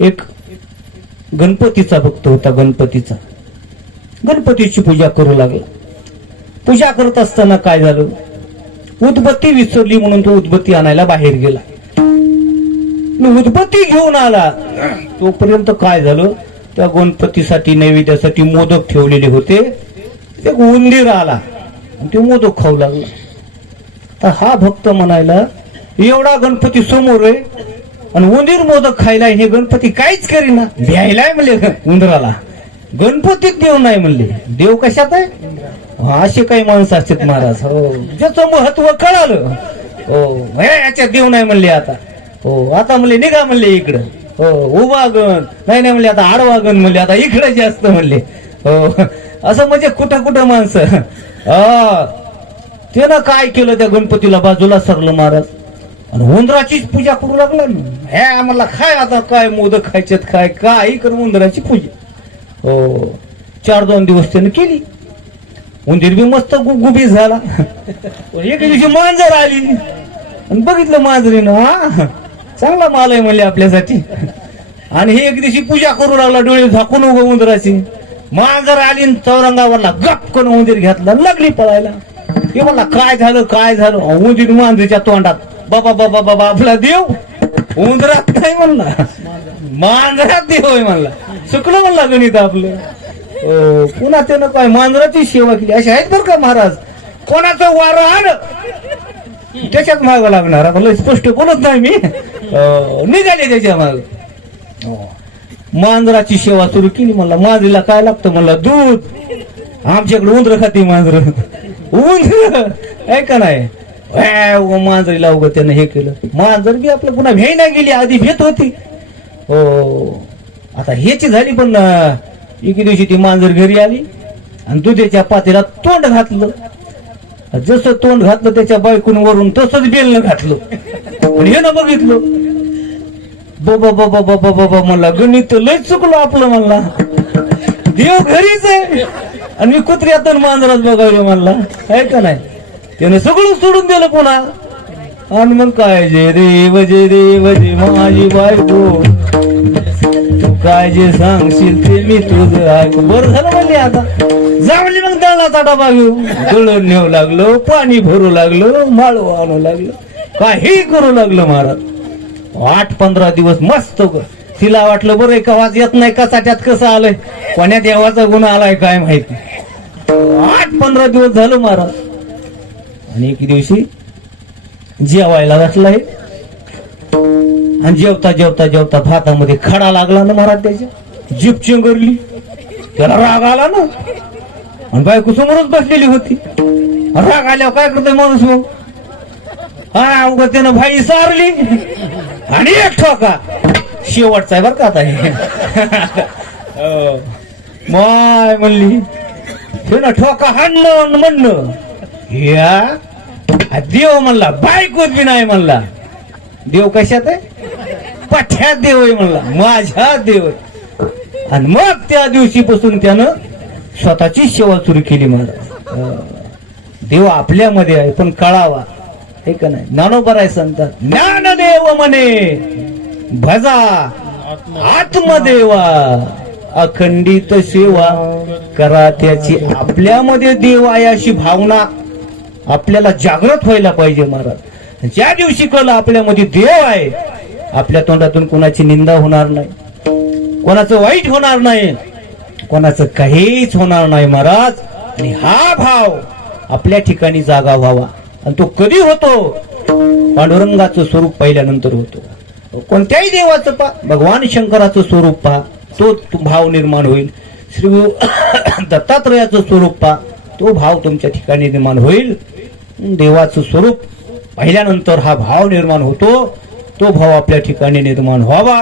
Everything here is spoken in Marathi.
एक गणपतीचा भक्त होता. गणपतीची पूजा करू लागला. पूजा करत असताना काय झालं, उदबत्ती विसरली म्हणून तो उदबत्ती आणायला बाहेर गेला. उदबत्ती घेऊन आला तोपर्यंत काय झालं, त्या गणपतीसाठी नैवेद्यासाठी मोदक ठेवलेले होते. एक उंदीर आला आणि ते मोदक खाऊ लागला. तर हा भक्त म्हणायला, एवढा गणपती समोर आहे आणि उंदीर मोदक खायला, हे गणपती काहीच करीना, भ्यायलाय म्हणले उंदराला. गणपतीत देव नाही म्हणले. देव कशात आहे? असे काही माणसं असतात महाराज. हो, ज्याचं महत्व कळालं, हो याच्यात देव नाही म्हणले. आता हो, आता म्हणले निघा म्हणले इकडं. हो, उभा गण नाही म्हणले, आता आडवा गण म्हणले, आता इकडे जास्त म्हणले. हो, असं म्हणजे कुठं कुठं माणसं. त्यानं काय केलं, त्या गणपतीला बाजूला सरलं महाराज आणि उंदराचीच पूजा करू लागला. हे आम्हाला काय, आता काय मोदक खायचेत, काय काही कर उंदराची पूजा. हो, 4-2 दिवस त्यानं केली. उंदीर बी मस्त गुबी झाला. एक दिवशी मांजर आली आणि बघितलं मांजरीनं, हा चांगला माल आहे म्हणले आपल्यासाठी. आणि हे एक दिवशी पूजा करू लागला, डोळे झाकून उभं उंदराची. मांजर आली चौरंगावरला गपकन उंदीर घेतला, लागली पळायला. हे म्हणला काय झालं. उंदीर मांजरीच्या तोंडात, बाबा बाबा बाबा आपला देव उंदरात नाही म्हणला, मांजरात देव आहे म्हणला. चुकलं म्हणला गणित आपलं. पुन्हा त्यानं काय मांजराची सेवा केली. अशी आहेत बरं का महाराज. कोणाचं वारं आलं त्याच्यात मागं लागणार. आता स्पष्ट बोलत नाही मी, निघाले त्याच्या माग. मांजराची सेवा सुरू केली. म्हणला मांजरीला काय लागतं म्हणला, दूध. आमच्याकडे उंदर खाती मांजर, उंदर आहे का नाही. मांजरीला उगं त्यानं हे केलं. मांजर बी आपलं पुन्हा भेय नाही गेली, आधी भेट होती. हो, आता ह्याची झाली. पण एके दिवशी ती मांजर घरी आली आणि दुधाच्या पातेला तोंड घातलं. जसं तोंड घातलं त्याच्या बायकून वरून, तसंच बेलनं घातलं. आणि हे ना बघितलं, बाबा बाबा बाबा बाबा म्हणला, गणित लय चुकलो आपलं म्हणला. देव घरीच आहे आणि मी कुत्र्यातून मांजरात बघायला म्हणला, आहे का नाही. त्याने सगळं सोडून दिलं पुन्हा. आणि मग काय, जे देव जे माझी बायको, तू काय जे सांगशील ते मी तुझं ऐकू. बरं झालं म्हणले. आता जावली मग दळणाचा डबा घेऊन दळण नेऊ लागलो, पाणी भरू लागलो, माळव आणू लागलो, काही करू लागलं महाराज. 8-15 दिवस मस्त. तिला वाटलं बरं का वाज येत नाही का, साठ्यात कसं आलंय, कोण्या देवाचा गुन्हा आलाय काय माहिती. 8-15 दिवस झालं महाराज. आणि एक दिवशी जेवायला बसलाय आणि जेवता जेवता जेवता भातामध्ये खडा लागला ना महाराज. त्याच्या जीभ चेंगरली, त्याला राग आला ना. आणि बायको समोरच बसलेली होती. राग आल्यावर काय करतोय माणूस मग, हा उगा त्यानं भाई सारली आणि एक ठोका. शेवटचा आहे बरं का आता हे. माय म्हणली, त्यानं ठोका हाणलं म्हणणं, या देव म्हणला, बायकोत बी नाही म्हणला. देव कशात आहे, पठ्यात देव आहे म्हणला, माझ्या देव. आणि मग त्या दिवशीपासून त्यानं स्वतःची सेवा सुरू केली महाराज. देव आपल्यामध्ये आहे पण कळावा, हे का नाही. ज्ञानोबा आहे सांगतात, ज्ञानदेव म्हणे भजा आत्मदेवा, अखंडित सेवा करा त्याची. आपल्यामध्ये देव आहे अशी भावना आपल्याला जागृत व्हायला पाहिजे महाराज. ज्या दिवशी कळलं आपल्यामध्ये देव आहे, आपल्या तोंडातून कोणाची निंदा होणार नाही, कोणाचं वाईट होणार नाही, कोणाचं काहीच होणार नाही महाराज. आणि हा भाव आपल्या ठिकाणी जागा व्हावा. आणि तो कधी होतो, पांडुरंगाचं स्वरूप पाहिल्यानंतर होतो. कोणत्याही देवाचं पहा, भगवान शंकराचं स्वरूप पहा, तो भाव निर्माण होईल. श्री दत्तात्रयाचं स्वरूप पहा, तो भाव तुमच्या ठिकाणी निर्माण होईल. देवाचं स्वरूप पाहिल्यानंतर हा भाव निर्माण होतो, तो भाव आपल्या ठिकाणी निर्माण व्हावा.